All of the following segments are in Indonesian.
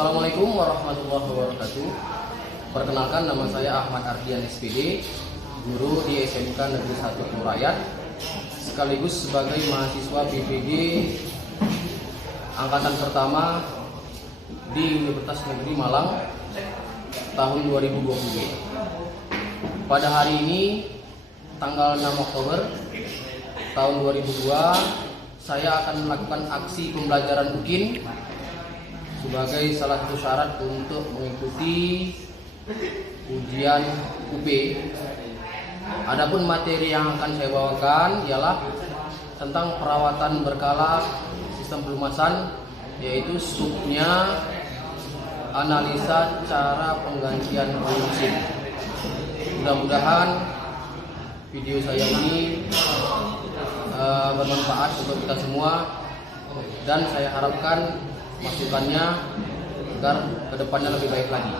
Assalamualaikum warahmatullahi wabarakatuh. Perkenalkan, nama saya Ahmad Ardian SPD, guru di SMK Negeri 1 Kelurayan, sekaligus sebagai mahasiswa PPG angkatan pertama di Universitas Negeri Malang tahun 2020. Pada hari ini, tanggal 6 Oktober tahun 2002, saya akan melakukan aksi pembelajaran UKIN sebagai salah satu syarat untuk mengikuti ujian UP. Adapun materi yang akan saya bawakan ialah tentang perawatan berkala sistem pelumasan, yaitu subnya analisa cara penggantian oli mesin. Mudah-mudahan video saya ini bermanfaat untuk kita semua, dan saya harapkan masukannya agar kedepannya lebih baik lagi.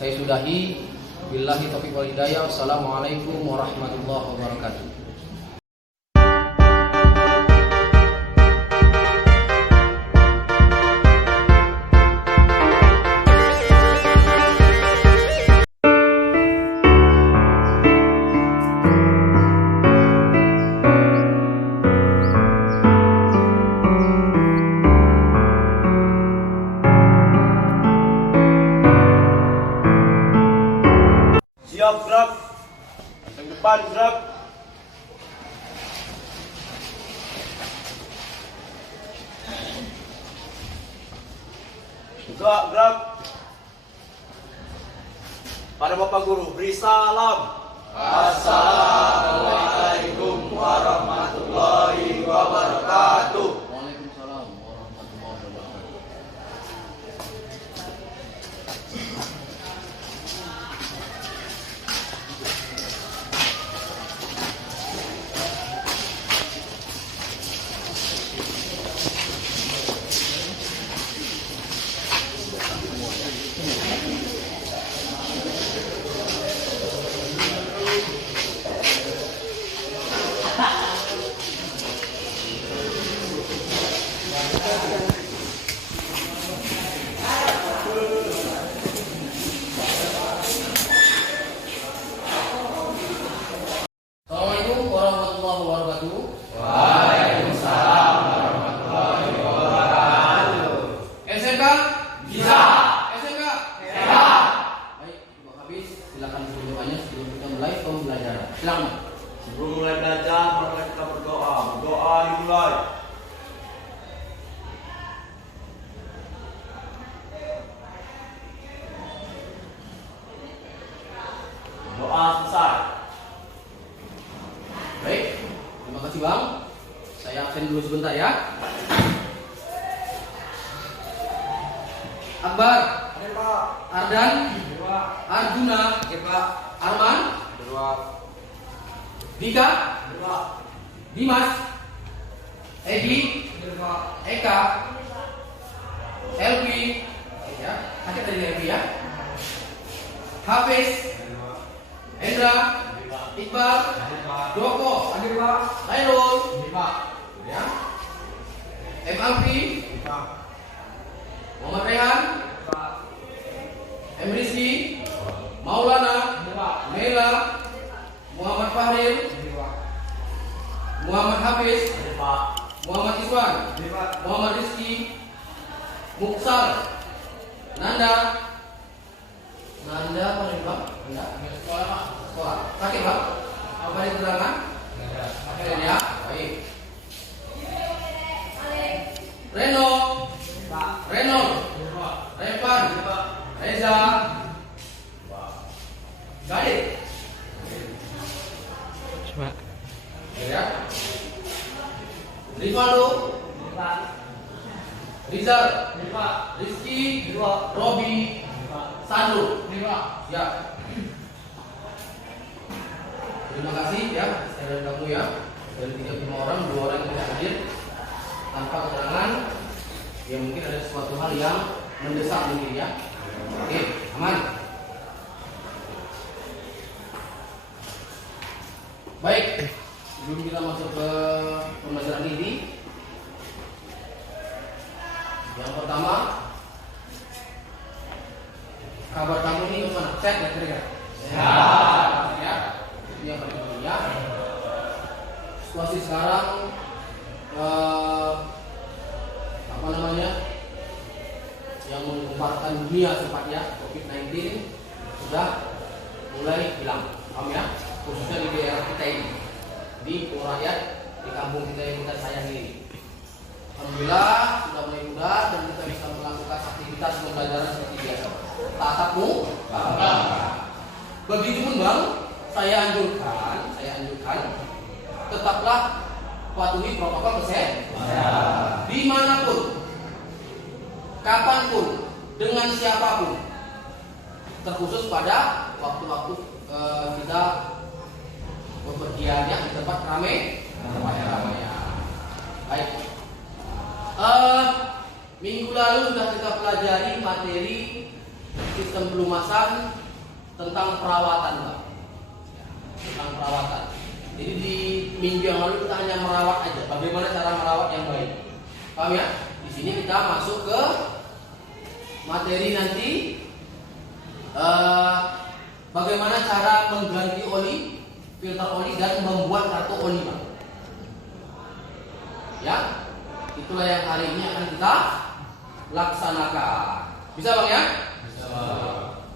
Saya sudahi. Billahi taufiq wal hidayah. Wassalamualaikum warahmatullahi wabarakatuh. Siap, gerak. Yang depan, gerak. Gerak. Pada Bapak Guru, beri salam. Assalamualaikum warahmatullahi wabarakatuh. Waalaikumsalam warahmatullahi wabarakatuh. Assalamualaikum warahmatullahi wabarakatuh. Waalaikumsalam warahmatullahi wabarakatuh. SMK Bisa. SMK Sehat. Baik, Ibu Habis, silakan berdoanya sebelum kita mulai pembelajaran. Silakan. Sebelum mulai belajar, mari kita berdoa. Berdoa dimulai. Doa selesai. Baik, terima kasih Bang. Saya absen dulu sebentar ya. Akbar, Hadir, Pak. Ardan, Hadir, Pak. Arjuna, Hadir, Pak. Arman, Hadir, Pak. Dika, Hadir, Pak. Dimas, Edi, Hadir, Pak. Eka, Elvi, ya, sakit tadi Elvi ya. Hafiz, Hadir, Pak. Hendra, Hadir, Pak. Iqbal, Hadir, Pak. Joko, Hadir, Pak. Khairul, Hadir, Pak. ya. Alfi, Hadir, Pak. Muhammad Rehan, Hadir, Pak. Rizky, Maulana, Hadir, Pak. Mela, Muhammad Fahril, Hadir, Pak. Muhammad Hafiz, Hadir, Pak. Muhammad Iswan, Hadir, Pak. Muhammad Rizky, Muksal, Nanda apa nih Pak? Nanda sekolah Pak? Sekolah. Sakit Pak? Apa di keterangan? Sakit ya? Baik. Reno, Pak. Reno, Hadir, Pak. Revan, Pak. Reza, Gadit. Ya. Rivaldo, Hadir, Pak. Rizal, Hadir, Pak. Rizky, Hadir, Pak. Robi, Hadir, Pak. Sandro. Hadir, Pak. Ya. Terima kasih ya dari kamu ya. Dari 35 orang, 2 orang yang tidak hadir tanpa keterangan. Ya mungkin ada sesuatu hal yang mendesak mungkin ya. Oke, aman. Baik, sebelum kita masuk ke pembelajaran ini, yang pertama Kabar kamu ini gimana? Sehat nggak kira-kira? Sehat. Ya. Ini yang paling penting ya. Situasi sekarang apa namanya? Yang menggemparkan dunia tempatnya COVID-19 sudah mulai hilang. Paham ya? Khususnya di daerah kita ini, di Pulau Rakyat, di kampung kita yang kita sayang ini. Alhamdulillah sudah mulai mudah dan kita bisa melakukan aktivitas pembelajaran seperti biasa. Tatap muka. Begitupun Bang, saya anjurkan tetaplah patuhi protokol kesehatan. Dimanapun, kapanpun, dengan siapapun, terkhusus pada waktu-waktu kita bepergian ya di tempat ramai, ya. Baik. Minggu lalu sudah kita pelajari materi sistem pelumasan tentang perawatan, Pak. Ya, tentang perawatan. Jadi di minggu yang lalu kita hanya merawat aja. Bagaimana cara merawat yang baik? Paham ya? Di sini kita masuk ke materi nanti. Bagaimana cara mengganti oli, filter oli dan membuat kartu oli, Pak. Ya, itulah yang hari ini akan kita laksanakan. Bisa Bang ya? Bisa.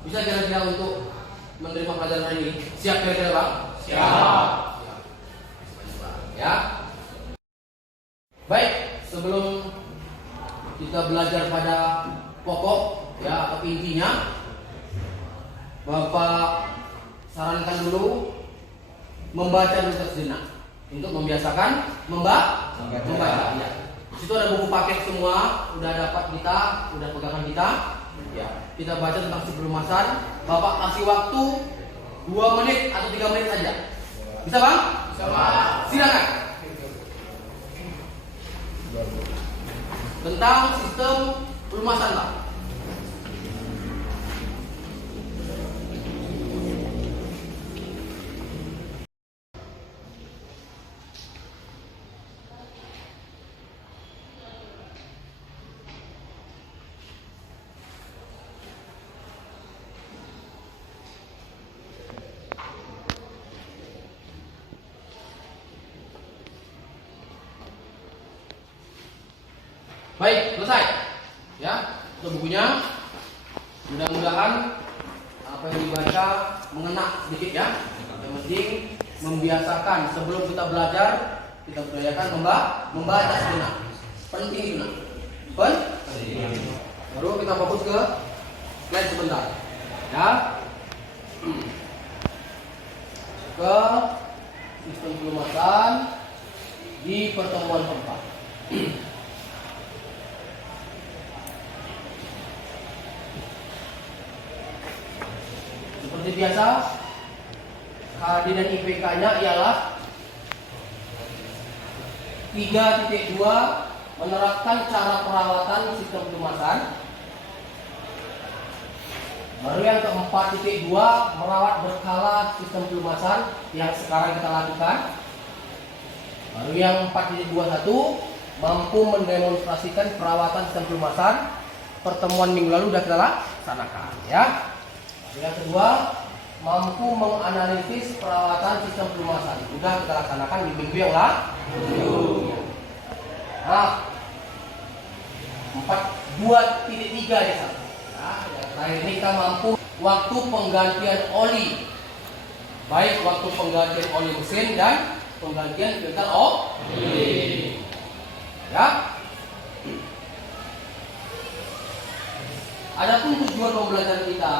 Bisa kira-kira untuk menerima pelajaran hari ini? Siap kira-kira Bang? Siap. Ya. Baik, sebelum kita belajar pada pokok ya atau intinya, Bapak sarankan dulu membaca dulu sejenak untuk membiasakan membaca. Ya. Di situ ada buku paket semua, udah dapat kita, udah pegangan kita. Ya, kita baca tentang sistem pelumasan. Bapak kasih waktu 2 menit atau 3 menit saja. Bisa Bang? Bisa Bang. Silakan. Tentang sistem pelumasan, Bang. Baik, selesai. Ya, itu bukunya. Mudah-mudahan apa yang dibaca mengena sedikit ya. Yang penting membiasakan sebelum kita belajar, kita berdayakan membaca sejenak. Penting itu. Baru kita fokus ke slide sebentar. Ya. Ke sistem pelumasan di pertemuan keempat. Seperti biasa, KD dan IPK-nya ialah 3.2 menerapkan cara perawatan sistem pelumasan. Baru yang ke-4.2 merawat berkala sistem pelumasan yang sekarang kita lakukan. Baru yang 4.21 mampu mendemonstrasikan perawatan sistem pelumasan. Pertemuan minggu lalu sudah kita laksanakan ya. Yang kedua, mampu menganalisis perawatan sistem pelumasan. Sudah kita laksanakan di minggu yang lalu. Nah, 2.3 ya. Nah, yang terakhir ini kita mampu waktu penggantian oli, baik waktu penggantian oli mesin dan penggantian filter oli. Ya. Adapun tujuan pembelajaran kita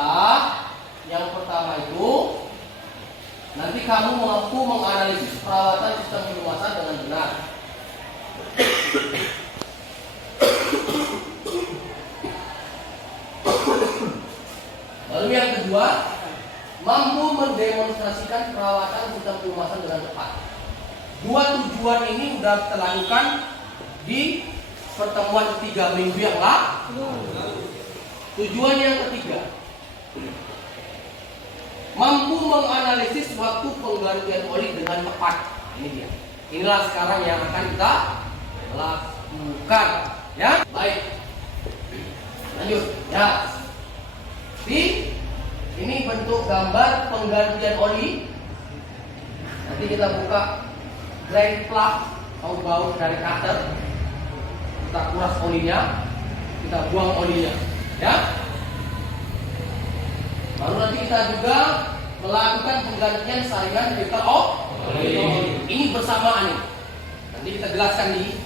yang pertama itu nanti kamu mampu menganalisis perawatan sistem pelumasan dengan benar. Lalu yang kedua, mampu mendemonstrasikan perawatan sistem pelumasan dengan tepat. Dua tujuan ini sudah kita lakukan di pertemuan 3 minggu yang lalu. Tujuan yang ketiga, mampu menganalisis waktu penggantian oli dengan tepat. Ini dia. Inilah sekarang yang akan kita lakukan. Ya, baik. Lanjut. Ya. penggantian oli. Nanti kita buka drain plug atau baut dari cutter. Kita kuras olinya, kita buang olinya, ya. Baru nanti kita juga melakukan penggantian saringan filter oli. Ini bersamaan nih. Nanti kita jelaskan di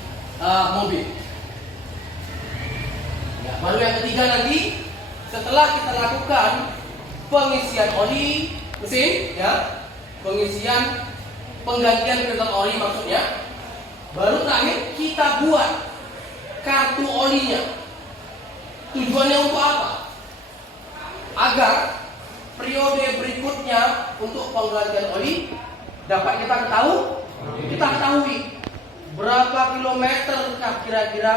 mobil. Ya, baru yang ketiga nanti setelah kita lakukan pengisian oli mesin, ya, penggantian filter oli maksudnya, baru terakhir kita buat kartu olinya. Tujuannya untuk apa? Agar periode berikutnya untuk penggantian oli dapat kita ketahui berapa kilometer kira-kira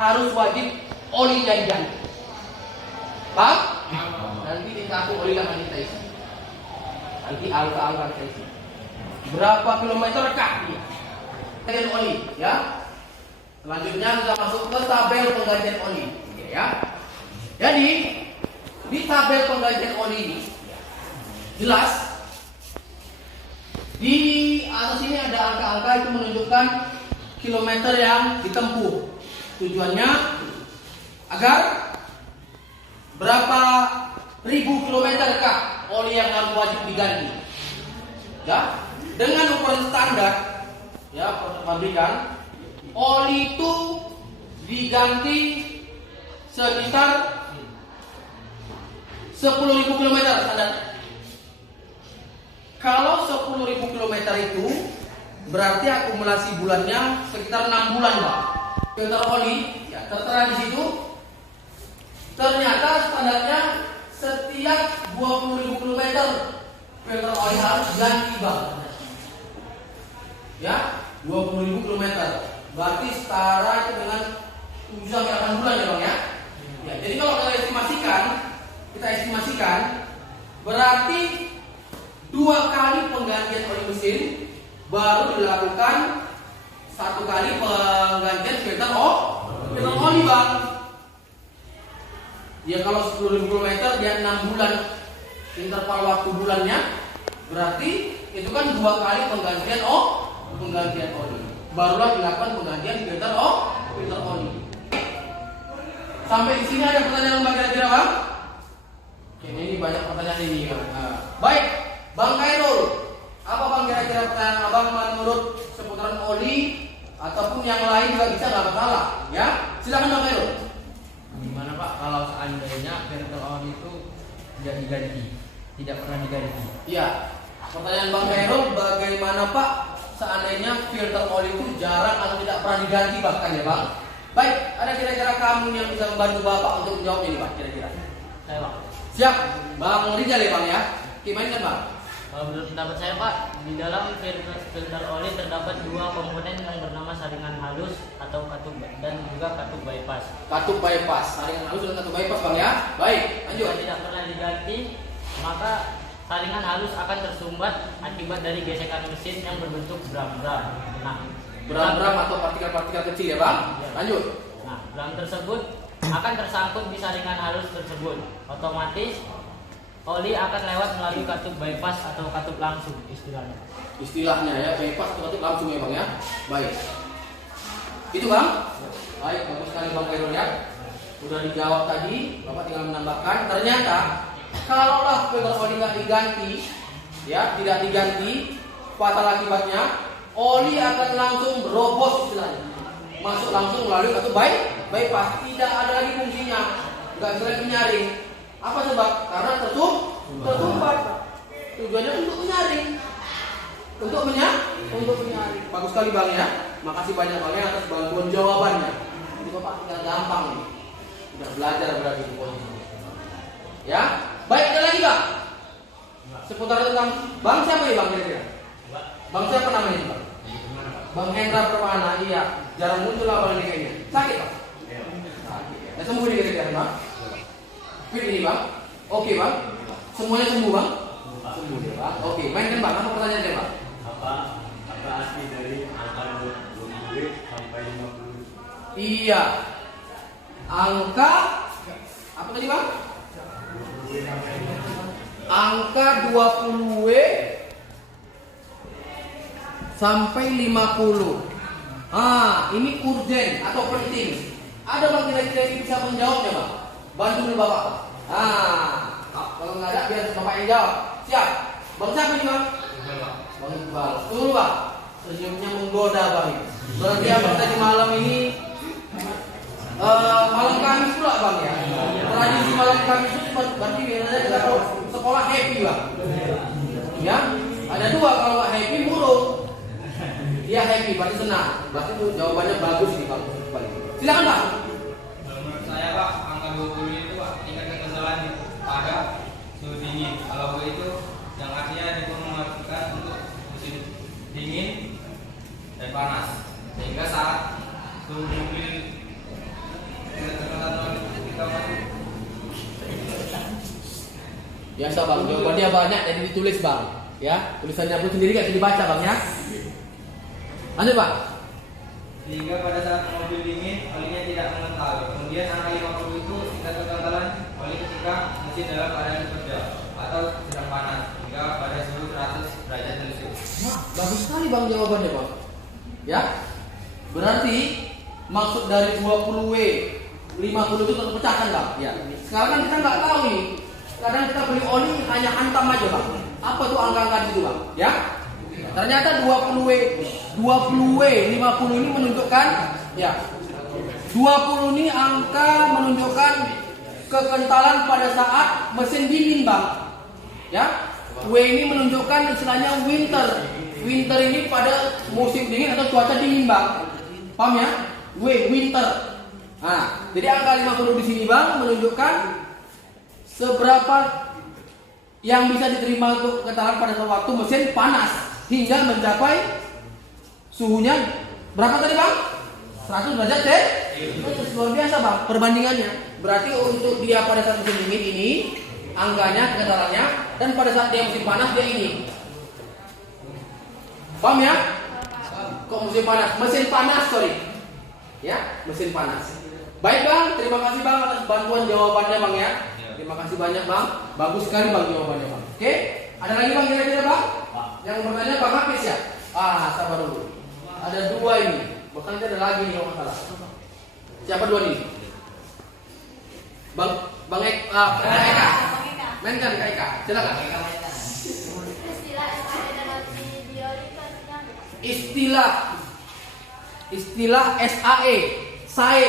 harus wajib olinya diganti. Paham? Nanti di kartu oli akan kita isi. Nanti angka-angka kita isi. Berapa kilometer kah dia? Penggantian oli, ya. Selanjutnya kita masuk ke tabel penggantian oli, ya. Jadi di tabel penggantian oli ini jelas di atas ini ada angka-angka itu menunjukkan kilometer yang ditempuh. Tujuannya agar berapa ribu kilometer kah oli yang harus wajib diganti. Ya, dengan ukuran standar, ya, pabrikan, oli itu diganti sekitar 10.000 km standar. Kalau 10.000 km itu berarti akumulasi bulannya sekitar 6 bulan, Pak. Filter oli, ya, tertera di situ. Ternyata standarnya setiap 20.000 km filter oli harus ganti, Bang. Ya, 20.000 km. Berarti setara itu dengan 7 sampai 8 bulan ya, Bang, ya. Ya, jadi kalau kita estimasikan berarti 2 kali penggantian oli mesin baru dilakukan 1 kali penggantian filter oli, Bang. Ya kalau 10.000 km dia 6 bulan interval waktu bulannya, berarti itu kan 2 kali penggantian oli. Barulah dilakukan penggantian filter oli. Sampai di sini ada pertanyaan Bang kira-kira, Bang? Oke, ini banyak pertanyaan ini, Bang. Nah, baik, Bang Khairul, apa Bang kira-kira pertanyaan Abang menurut seputaran oli ataupun yang lain juga bisa, nggak masalah, ya? Silakan Bang Khairul. Gimana Pak kalau seandainya filter oli itu tidak pernah diganti? Iya. Pertanyaan Bang Khairul, bagaimana Pak seandainya filter oli itu jarang atau tidak pernah diganti bahkan, ya Bang? Baik, ada kira-kira kamu yang bisa membantu Bapak untuk menjawab ini, Pak, kira-kira? Saya Pak. Siap, Bang Rijal ya Bang, ya? Gimana kan Bang? Kalau menurut pendapat saya Pak, di dalam filter oli terdapat 2 komponen yang bernama saringan halus atau katup dan juga katup bypass. Katup bypass, saringan halus dan katup bypass Bang, ya? Baik, lanjut. Jika tidak pernah diganti, maka saringan halus akan tersumbat akibat dari gesekan mesin yang berbentuk bram-bram. Nah, Bram-bram atau partikel-partikel kecil ya Bang? Ya. Lanjut. Nah, bram tersebut akan tersangkut di saringan halus tersebut. Otomatis oli akan lewat melalui katup bypass atau katup langsung istilahnya. Istilahnya ya, bypass atau katup langsung ya Bang, ya? Baik. Itu Bang? Baik, bagus sekali Bang Khairul, ya. Sudah dijawab tadi, Bapak tinggal menambahkan. Ternyata kalaulah filter oli nggak diganti, ya, tidak diganti, fatal akibatnya oli akan langsung berobos istilahnya, masuk langsung melalui katup bypass, tidak ada lagi fungsinya, nggak bisa lagi menyaring. Apa sebab? Karena tersumbat. Tujuannya untuk menyaring, untuk menyaring. Bagus sekali Bang, ya. Makasih banyak Bang, ya, atas bantuan jawabannya. Ini Bapak tinggal gampang nih, sudah belajar berarti di posisi. Ya, baik, ada lagi Bang. Seputar tentang Bang siapa ya Bang kira-kira? Bang siapa namanya Bang? Bang Hendra Permana, iya. Jarang muncul abang ini kayaknya. Sakit Bang? Sakit ya. Nah, sembuh nih kira-kira Bang? Fit ini Bang? Oke Bang? Semuanya sembuh Bang? Sembuh ya Bang? Oke, mainkan Bang, apa pertanyaannya Bang? Apa arti dari angka 20 sampai 50? Iya. Angka apa tadi Bang? angka 20W sampai 50. Ini urgen atau penting. Ada bang kira-kira yang bisa menjawabnya bang? Bantu dulu bapak. Kalau nggak ada biar bapak yang jawab. Siap? Bang siapa ini bang? Bang Iqbal. Tunggu bang. Senyumnya menggoda bang. Berarti abang tadi malam ini malam Kamis pula bang ya. Tradisi malam Kamis itu berarti biasanya kita sekolah happy bang. Ya, ada dua kalau nggak happy murung. Dia happy berarti senang. Berarti itu jawabannya bagus nih bang. Silakan bang. Menurut saya pak, angka 20 itu pak tingkat kekesalan pada suhu dingin. Kalau begitu yang artinya diperlukan untuk musim dingin dan panas. Sehingga saat suhu mobil Biasa bang, jawabannya banyak jadi ditulis bang. Ya, tulisannya pun sendiri gak bisa dibaca bang ya. Lanjut bang. Sehingga pada saat mobil dingin olinya tidak mengental. Kemudian angka 50 itu tingkat kekentalan oli ketika mesin dalam keadaan bekerja atau sedang panas hingga pada suhu 100 derajat Celcius. Bagus sekali bang jawabannya bang. Ya, berarti maksud dari 20W 50 itu terpecahkan bang. Ya. Sekarang kan kita nggak tahu nih. Kadang kita beli oli hanya hantam aja bang. Apa tuh angka-angka di situ bang? Ya. Ternyata 20W 50 ini menunjukkan ya. 20 ini angka menunjukkan kekentalan pada saat mesin dingin bang. Ya. W ini menunjukkan istilahnya winter. Winter ini pada musim dingin atau cuaca dingin bang. Paham ya? Winter. Jadi angka 50 di sini bang menunjukkan seberapa yang bisa diterima untuk kekentalan pada waktu mesin panas hingga mencapai suhunya berapa tadi bang? 100 derajat Celcius. Luar biasa bang perbandingannya. Berarti untuk dia pada saat musim dingin ini angganya kekentalannya, dan pada saat dia musim panas dia ini. Paham ya? Kok musim panas? Mesin panas sorry. Ya, mesin panas. Baik bang, terima kasih bang atas bantuan jawabannya bang ya. Terima kasih banyak bang. Bagus sekali bang jawabannya bang. Oke, ada lagi bang kira-kira bang? Yang bertanya bang Hafiz ya? Sabar dulu. Ada dua ini. Bahkan ada lagi nih kalau salah. Siapa dua nih? Bang Eka. Mainkan Kak Eka. Silakan. Istilah SAE, SAE.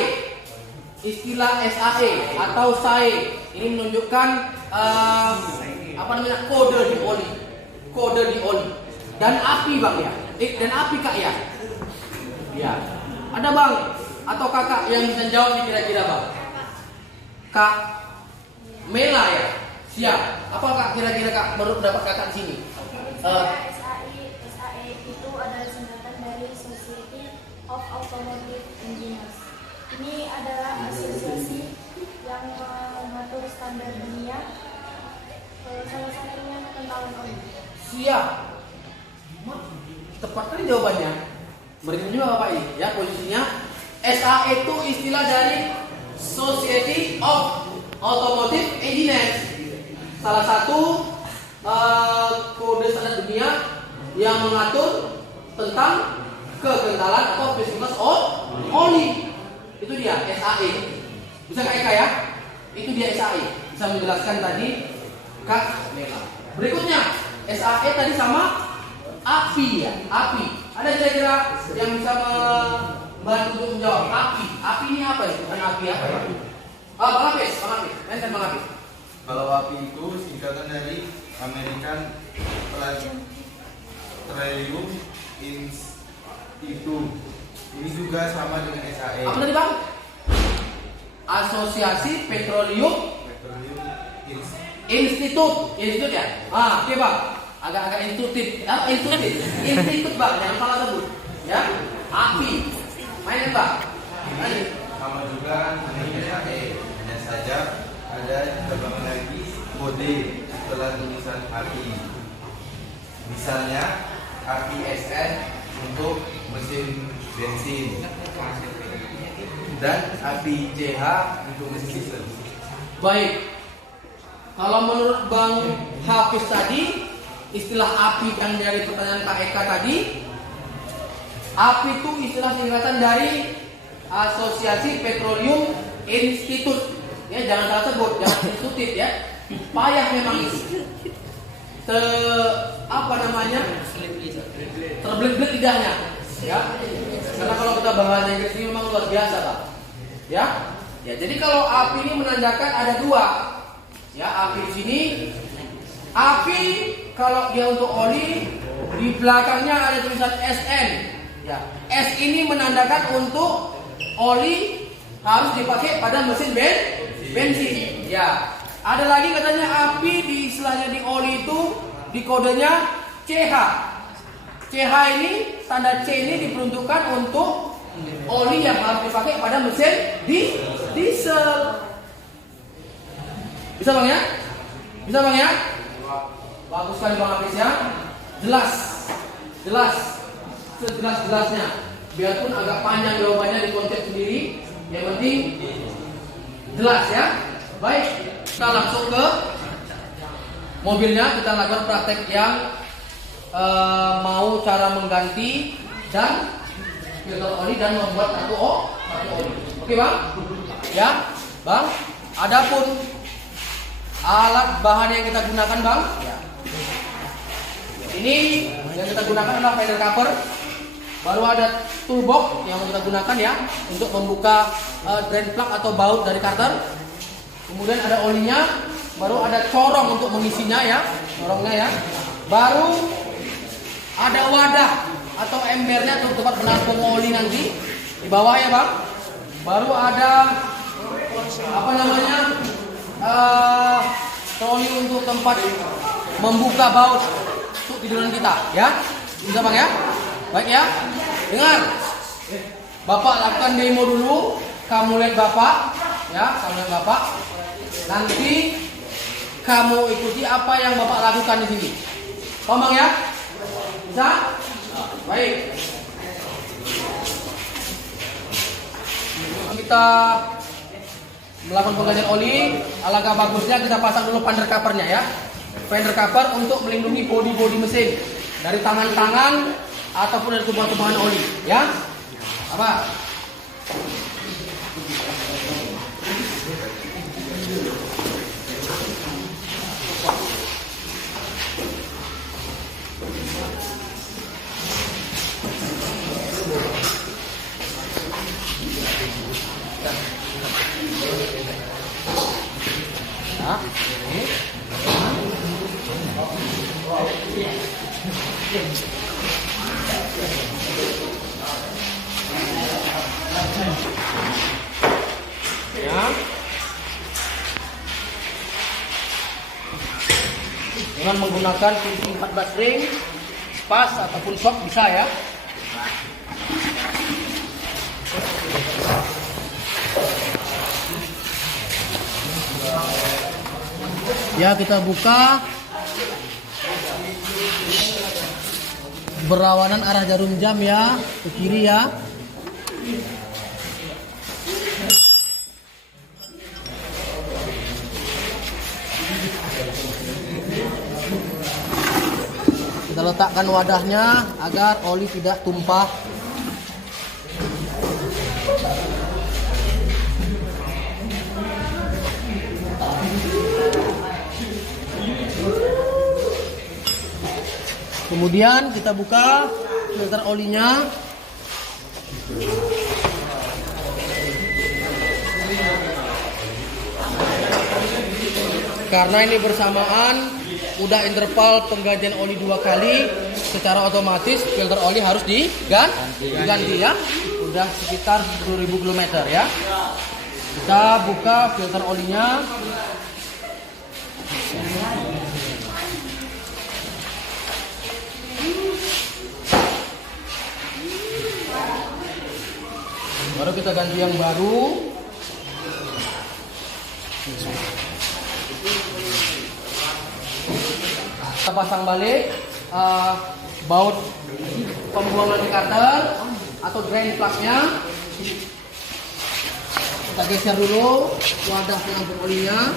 Istilah SAE atau SAE ini menunjukkan kode di oli. Kode di oli. Dan api bang ya. Dan api kak ya. Ya. Ada bang atau kakak yang bisa jawab nih kira-kira bang? Kak Mela ya. Siap. Apa kak kira-kira kak baru dapat kakak di sini? SAE itu adalah singkatan dari Society of Automotive Engineers. Ini adalah asosiasi yang mengatur standar dunia, salah satunya kekentalan oli. Siap. Tepat kali jawabannya. Berikan juga bapak ini ya posisinya. SAE itu istilah dari Society of Automotive Engineers. Salah satu kode standar dunia yang mengatur tentang kekentalan atau viscous oli. Itu dia SAE. Bisa Kak Eka ya? Itu dia SAE. Bisa menjelaskan tadi Kak Mela. Berikutnya SAE tadi sama api ya, api. Ada kira-kira yang bisa membantu untuk menjawab api? Api ini apa ya? Bukan api apa ya? Bang Hafiz. Mainkan Bang Hafiz. Kalau api itu singkatan dari American Petroleum Institute. Ini juga sama dengan SAE. Apa tadi bang? Asosiasi Petroleum Institute ya? Oke bang. Agak institut bang, jangan salah sebut. Ya, api. Mainin bang. Sama juga dengan SAE. Hanya saja ada tambahan lagi kode setelah tulisan api. Misalnya api SN untuk mesin bensin dan api CH untuk mesin diesel. Baik. Kalau menurut Bang Hafiz tadi, istilah API yang dari pertanyaan Kak Eka tadi, API itu istilah singkatan dari Asosiasi Petroleum Institute. Ya, jangan salah sebut, jangan institut ya. Payah memang ini. Terbelit-belit lidahnya, ya. Karena kalau kita bahasa Inggris ini memang luar biasa, Pak. Ya. Ya, jadi kalau API ini menandakan ada dua. Ya, API di sini. API kalau dia untuk oli, di belakangnya ada tulisan SN. Ya, S ini menandakan untuk oli harus dipakai pada mesin bensin. Ya. Ada lagi katanya API di istilahnya di oli itu di kodenya CH. CH ini tanda C ini diperuntukkan untuk oli yang harus dipakai pada mesin diesel. Bisa Bang ya? Bisa Bang ya? Bagus sekali Bang Hafiz ya. Jelas. Sejelas-jelasnya. Biarpun agak panjang jawabannya di konsep sendiri, yang penting jelas ya. Baik, kita langsung ke mobilnya. Kita lakukan praktek yang mau cara mengganti dan filter oli dan membuat kartu oli. Oke Bang? Ya, Bang. Adapun alat bahan yang kita gunakan Bang, ya. Ini yang kita gunakan adalah fender cover. Baru ada toolbox yang kita gunakan ya untuk membuka drain plug atau baut dari karter. Kemudian ada olinya, baru ada corong untuk mengisinya ya, corongnya ya. Baru ada wadah atau embernya untuk tempat menampung oli nanti di bawah ya Bang. Baru ada troli untuk tempat membuka baut untuk tiduran kita ya. Bisa Bang ya? Baik ya. Dengar. Bapak lakukan demo dulu, kamu lihat Bapak ya, kamu lihat Bapak. Nanti kamu ikuti apa yang Bapak lakukan di sini. Paham Bang ya? Bisa? Baik. Kita melakukan penggantian oli. Alangkah bagusnya kita pasang dulu fender covernya ya. Fender cover untuk melindungi bodi mesin dari tangan-tangan ataupun dari tumpahan-tumpahan oli ya. Apa? Dengan menggunakan kunci 14 ring, pas ataupun shock bisa ya. Ya, kita buka berlawanan arah jarum jam ya, ke kiri ya. Kita letakkan wadahnya agar oli tidak tumpah. Kemudian kita buka filter olinya. Karena ini bersamaan, udah interval penggantian oli 2 kali, secara otomatis filter oli harus diganti ya. Udah sekitar 10.000 km ya. Kita buka filter olinya. Baru kita ganti yang baru. Kita pasang balik baut pembuangan di karter atau drain plug-nya. Kita geser dulu wadah pengangkut olinya.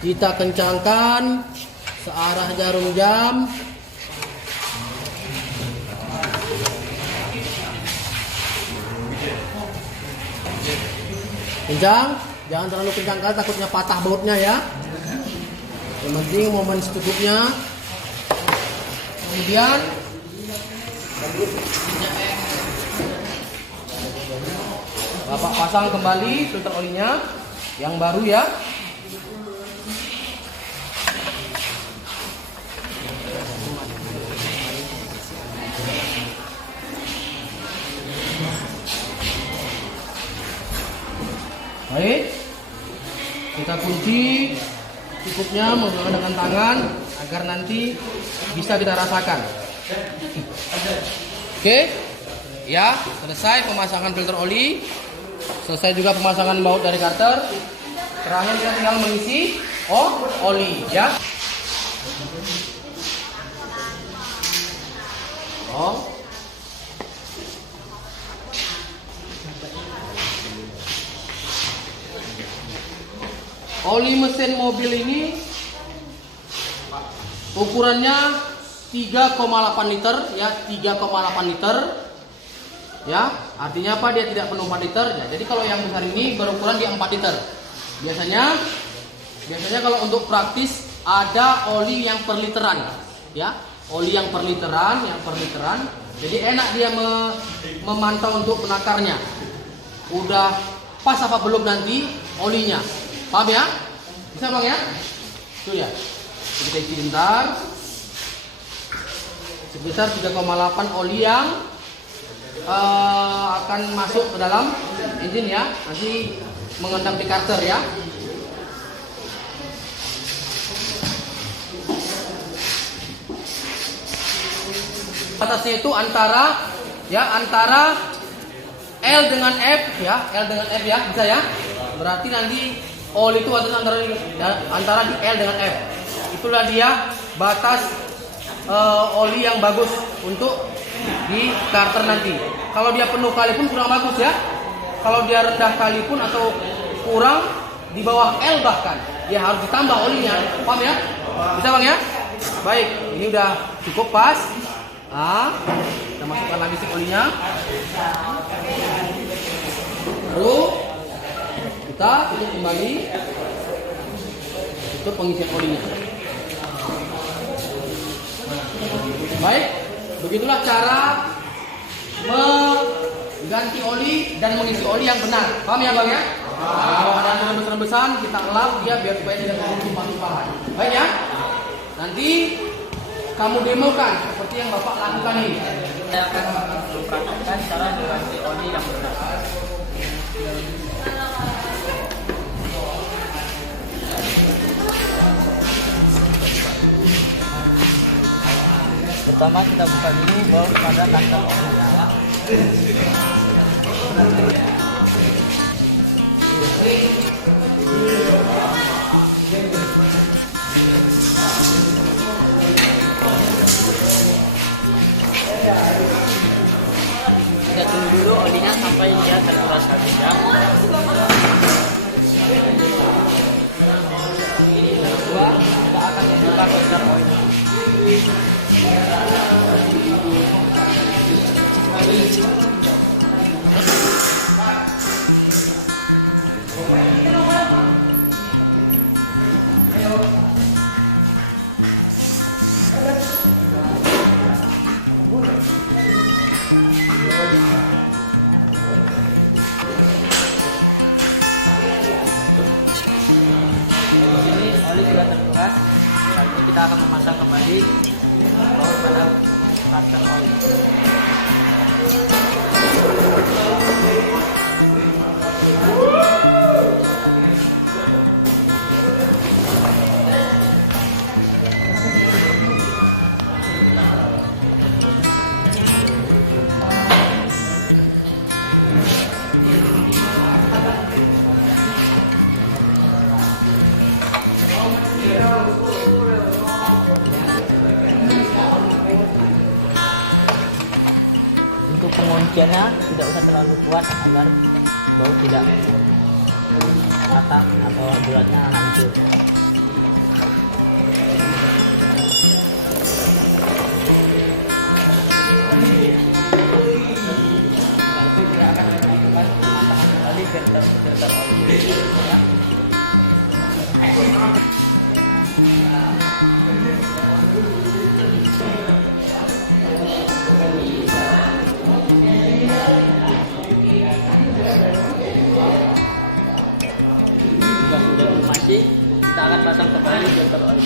Kita kencangkan searah jarum jam. Kencang, jangan terlalu kencang kan, takutnya patah bautnya ya. Yang penting momen secukupnya. Kemudian Bapak pasang kembali filter olinya yang baru ya. Baik, kita kunci cukupnya menggunakan dengan tangan agar nanti bisa kita rasakan. Oke, ya selesai pemasangan filter oli, selesai juga pemasangan baut dari karter. Terakhir kita tinggal mengisi oli ya. Oli mesin mobil ini ukurannya 3,8 liter ya, 3,8 liter ya. Artinya apa? Dia tidak penuh 4 liter ya. Jadi kalau yang besar ini berukuran di 4 liter. Biasanya kalau untuk praktis ada oli yang per literan ya. Oli yang per literan. Jadi enak dia memantau untuk penakarnya. Udah pas apa belum nanti olinya. Paham ya? Bisa bang ya? Tuh ya. Kita isi bentar. Sebesar 3,8 oli yang akan masuk ke dalam engine ya. Nanti mengendap di karter ya. Batasnya itu antara L dengan F ya, bisa ya. Berarti nanti oli itu antara di L dengan F. Itulah dia batas oli yang bagus untuk di karter nanti. Kalau dia penuh kali pun kurang bagus ya. Kalau dia rendah kali pun atau kurang di bawah L bahkan, dia harus ditambah olinya. Paham ya? Bisa bang ya? Baik, ini udah cukup pas. Kita masukkan lagi si olinya. Lalu kita tutup kembali. Itu pengisian olinya. Baik, begitulah cara mengganti oli dan mengisi oli yang benar. Paham ya bang ya? Kalau ada rembesan-rembesan kita elap dia biar supaya tidak tumpah-tumpahan. Baik ya? Nanti kamu demokan seperti yang bapak lakukan ini. Saya akan mempraktikkan cara mengganti oli yang benar. Pertama kita buka dulu baut pada karter oli ya. Kita tunggu dulu olinya sampai dia terkuras habis ya. Kedua, kita akan membuka filter oil. Oli sudah terkuras. Kali ini kita akan memasang kembali baut pada karter oli. pengunciannya tidak usah terlalu kuat agar bau tidak patah atau bulatnya hancur. Lalu kita akan melakukan pemasangan kembali filter oli ya. Jika sudah berfungsi, kita akan pasang kembali filter oli.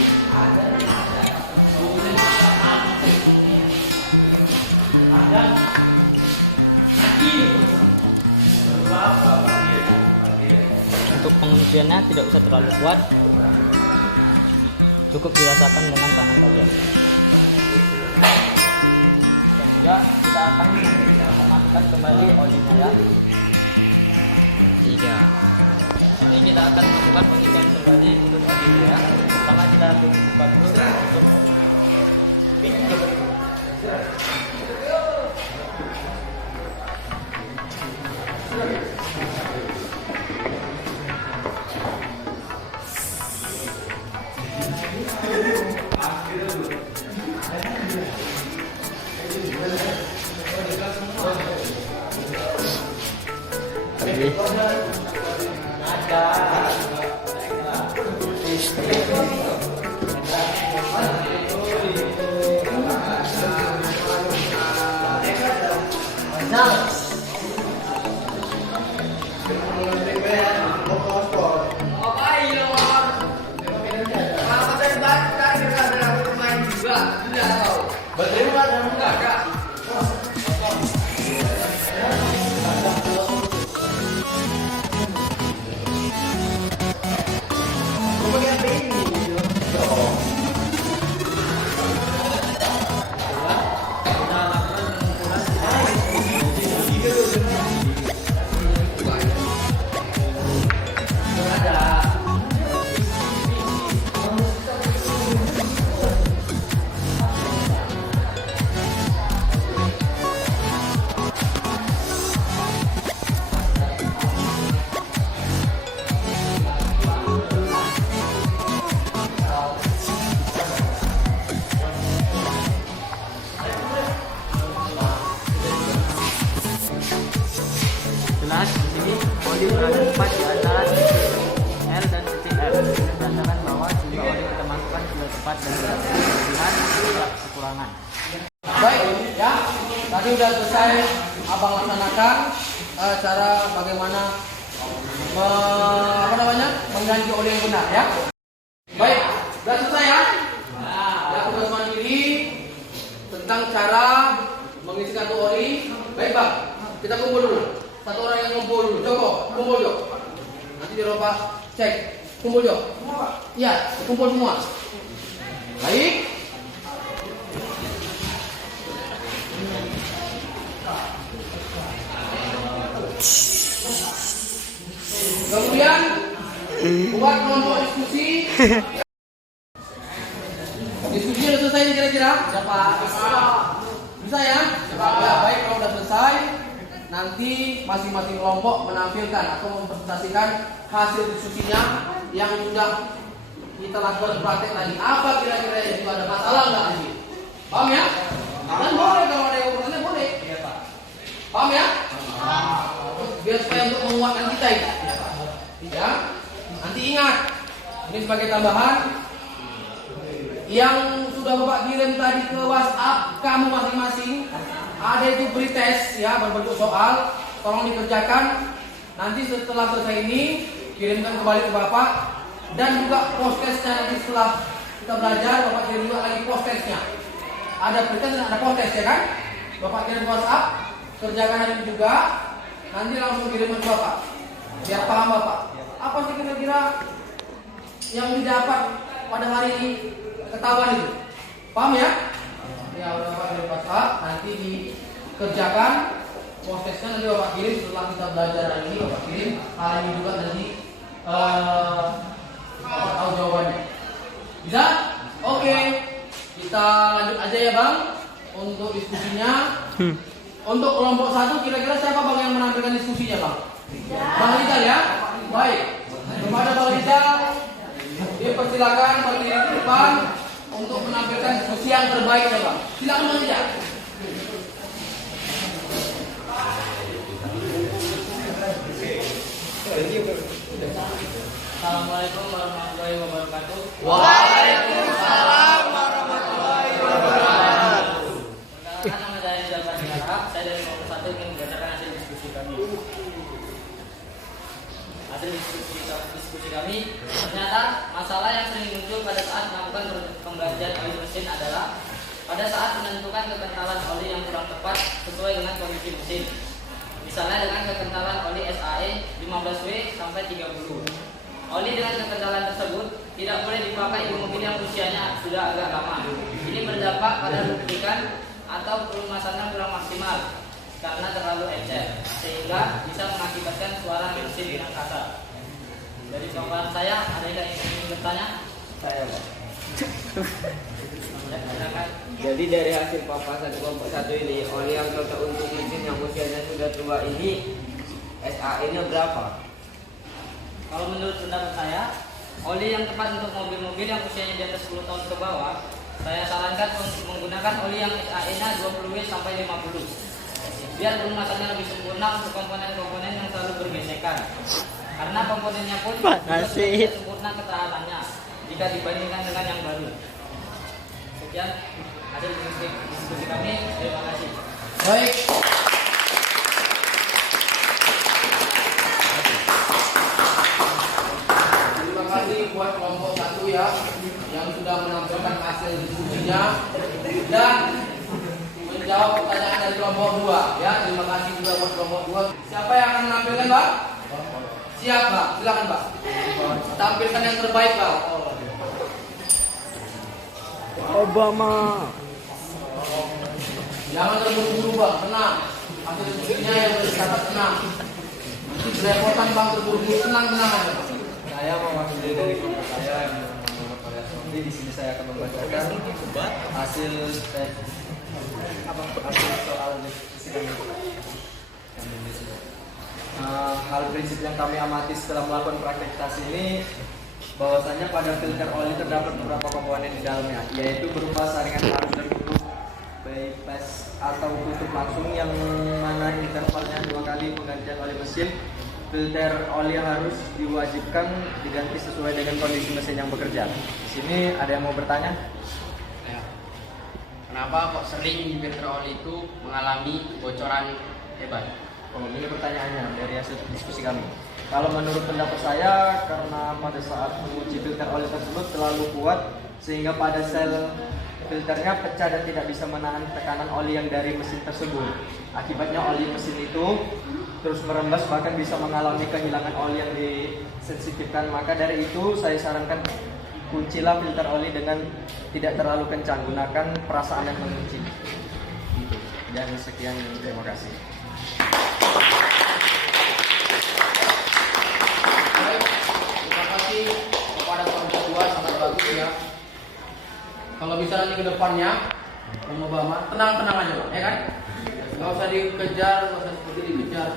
Untuk pengunciannya tidak usah terlalu kuat, cukup dirasakan dengan tangan saja. Dan juga kita akan memasukkan kembali olinya ya. 3. Ini kita akan masukkan kembali untuk olinya ya. Pertama kita buka dulu untuk jelas di sini oli berada tepat di antara titik L dan titik F. Ini menandakan bahwa jumlah oli kita masukkan sudah tepat dan tidak berlebihan tidak kekurangan. Baik ya, tadi udah selesai abang laksanakan cara bagaimana mengganti oli yang benar ya. Baik, udah selesai ya. Ya, tugas mandiri tentang cara mengisi kartu oli. Baik bang, kita kumpul dulu. Satu orang yang kumpul dulu. Joko, kumpul Joko. Nanti diroba cek. Kumpul Joko. Iya, kumpul semua. Baik. Kemudian buat kelompok diskusi. Diskusi sudah selesai kira-kira? Siapa? Bisa ya? Ya, baik kalau sudah selesai. Nanti masing-masing kelompok menampilkan atau mempresentasikan hasil diskusinya yang sudah kita lakukan praktek tadi. Apa kira-kira yang itu ada masalah nggak di sini? Paham ya? Dan boleh kalau ada yang bertanya boleh. Paham ya? Biar supaya untuk menguatkan kita itu. Ya. Nanti ingat, ini sebagai tambahan yang sudah Bapak kirim tadi ke WhatsApp kamu masing-masing. Ada itu pretest ya berbentuk soal, tolong dikerjakan. Nanti setelah selesai ini kirimkan kembali ke Bapak dan juga post-testnya nanti setelah kita belajar Bapak kirim juga lagi post-testnya. Ada pretest dan ada post-test ya kan? Bapak kirim ke WhatsApp, kerjakan hari ini juga. Nanti langsung kirim ke Bapak. Biar paham Bapak. Apa sih kira-kira yang didapat pada hari ini ketahuan itu? Paham ya? Ya udah Bapak kirim WhatsApp, nanti dikerjakan post-testnya nanti Bapak kirim setelah kita belajar hari ini. Bapak kirim hari ini juga nanti Bapak tahu jawabannya. Bisa? Oke. Kita lanjut aja ya Bang untuk diskusinya. Untuk kelompok 1 kira-kira siapa Bang yang menampilkan diskusinya Bang? Bang Rizal ya? Baik. Kepada Bang Rizal dipersilakan berdiri di depan untuk menampilkan diskusi yang terbaik ya Bang. Silakan Bang Rizal. Assalamualaikum warahmatullahi wabarakatuh. Waalaikumsalam warahmatullahi wabarakatuh. Perkenalkan, nama saya Rizal Fadila. Saya dari kelompok 1 ingin membacakan hasil diskusi kami. Hasil diskusi kami, ternyata masalah yang sering muncul pada saat melakukan pembelajaran oli mesin adalah pada saat menentukan kekentalan oli yang kurang tepat sesuai dengan kondisi mesin. Misalnya dengan kekentalan oli SAE 15W sampai 30. Oli dengan kekentalan tersebut tidak boleh dipakai di mobil yang usianya sudah agak lama. Ini berdampak pada lubrikan atau pelumasannya kurang maksimal karena terlalu encer, sehingga bisa mengakibatkan suara mesin dengan kasar. Dari jawaban saya, ada yang ingin bertanya? Saya Pak. Silakan. Jadi dari hasil papasan kelompok 1 ini, oli yang cocok untuk mesin yang usianya sudah tua ini SAE-nya berapa? Kalau menurut pendapat saya, oli yang tepat untuk mobil-mobil yang usianya di atas 10 tahun ke bawah, saya sarankan untuk menggunakan oli yang SAE-nya 20W sampai 50. Biar pelumasannya lebih sempurna untuk komponen-komponen yang selalu bergesekan. Karena komponennya pun tidak sempurna ketahanannya jika dibandingkan dengan yang baru. Sekian hasil diskusi kami. Terima kasih. Baik. Terima kasih buat kelompok 1 ya yang sudah menampilkan hasil diskusinya dan menjawab pertanyaan dari kelompok 2 ya. Terima kasih juga buat kelompok 2. Siapa yang akan menampilkan Pak? Siap Pak, silakan Pak. Tampilkan yang terbaik Pak. Obama. Jangan terburu-buru Bang, tenang. Hasil diskusinya yang tercatat tenang. Nanti berepotan Bang, terburu-buru, tenang aja Bang. Saya mewakili dari kelompok saya yang bernama Korea Sofi. Di sini saya akan membacakan hasil soal diskusi kami. Hal prinsip yang kami amati setelah melakukan praktek tes ini, bahwasanya pada filter oli terdapat beberapa komponen di dalamnya, yaitu berupa saringan arus dan tutup bypass atau tutup langsung yang mana intervalnya 2 kali penggantian oli mesin. Filter oli harus diwajibkan diganti sesuai dengan kondisi mesin yang bekerja. Di sini ada yang mau bertanya? Ya. Kenapa kok sering filter oli itu mengalami kebocoran hebat? Oh, ini pertanyaannya dari hasil diskusi kami. Kalau menurut pendapat saya, karena pada saat menguji filter oli tersebut terlalu kuat sehingga pada sel filternya pecah dan tidak bisa menahan tekanan oli yang dari mesin tersebut. Akibatnya oli mesin itu terus merembes, bahkan bisa mengalami kehilangan oli yang disensitifkan. Maka dari itu saya sarankan kuncilah filter oli dengan tidak terlalu kencang, gunakan perasaan yang mengunci. Gitu. Dan sekian, terima kasih. Baik, terima kasih kepada kelompok 2, sangat bagus ya. Kalau bisa nanti ke depannya, Bang Obama, tenang aja Bang, ya kan? Nggak usah dikejar, nggak usah seperti dikejar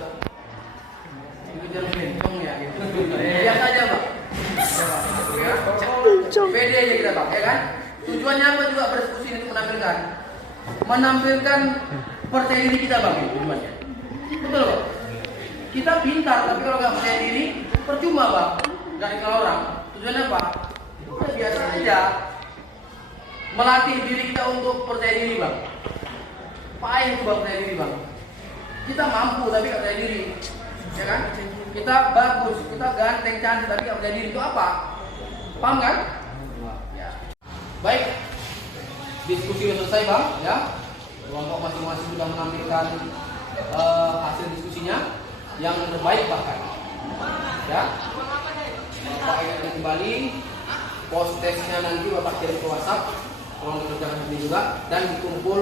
bentong ya gitu. Lihat aja Bang. Ya. Pede aja kita Bang, ya kan? Tujuannya apa juga berdiskusi untuk menampilkan percaya diri kita Bang, tujuannya. Betul Bang? Kita pintar, tapi kalau nggak percaya diri, percuma Bang. Nggak dikenal orang. Tujuannya apa? Udah biasa aja. Melatih diri kita untuk percaya diri Bang. Paham itu Bang, percaya diri Bang. Kita mampu tapi nggak percaya diri, ya kan? Kita bagus, kita ganteng, cantik tapi nggak percaya diri, itu apa? Paham kan? Ya. Baik. Diskusi sudah selesai Bang, ya. Kelompok masing-masing sudah menampilkan hasil diskusinya yang terbaik bahkan. Ya. Bapak ingatkan kembali post testnya nanti Bapak kirim ke WhatsApp, tolong dikerjakan sendiri juga dan dikumpul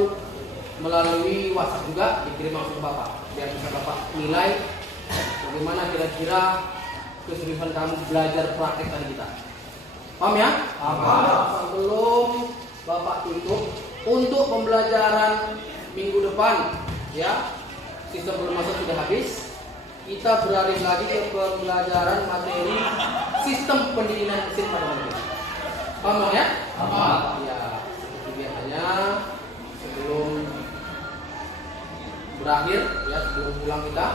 melalui WhatsApp juga, dikirim langsung ke Bapak biar bisa Bapak nilai bagaimana kira-kira keseriusan kamu belajar praktek tadi kita. Paham ya? Paham. Sebelum Bapak tutup untuk pembelajaran minggu depan Ya, sistem belum masuk sudah habis. Kita beralih lagi ke pembelajaran materi sistem pendinginan mesin pada mobil. Paham ya? Paham. Ya, seperti biasanya sebelum berakhir ya, sebelum pulang kita,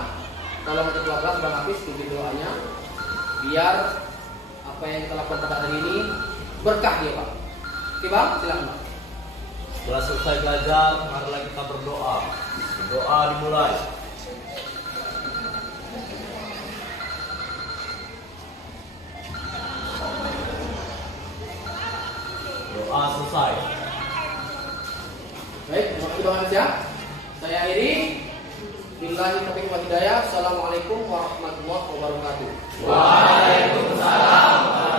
tolong ketua kelas Bang Hafiz pimpin doanya biar apa yang kita lakukan pada hari ini berkah dia, Pak. Oke, Bang, silakan, Bang. Setelah selesai belajar, marilah kita berdoa. Doa dimulai. Doa selesai. Baik, terima kasih Bang Hafiz ya. Saya akhiri. Billahi taufiq wal hidayah. Assalamualaikum warahmatullahi wabarakatuh. Waalaikumsalam.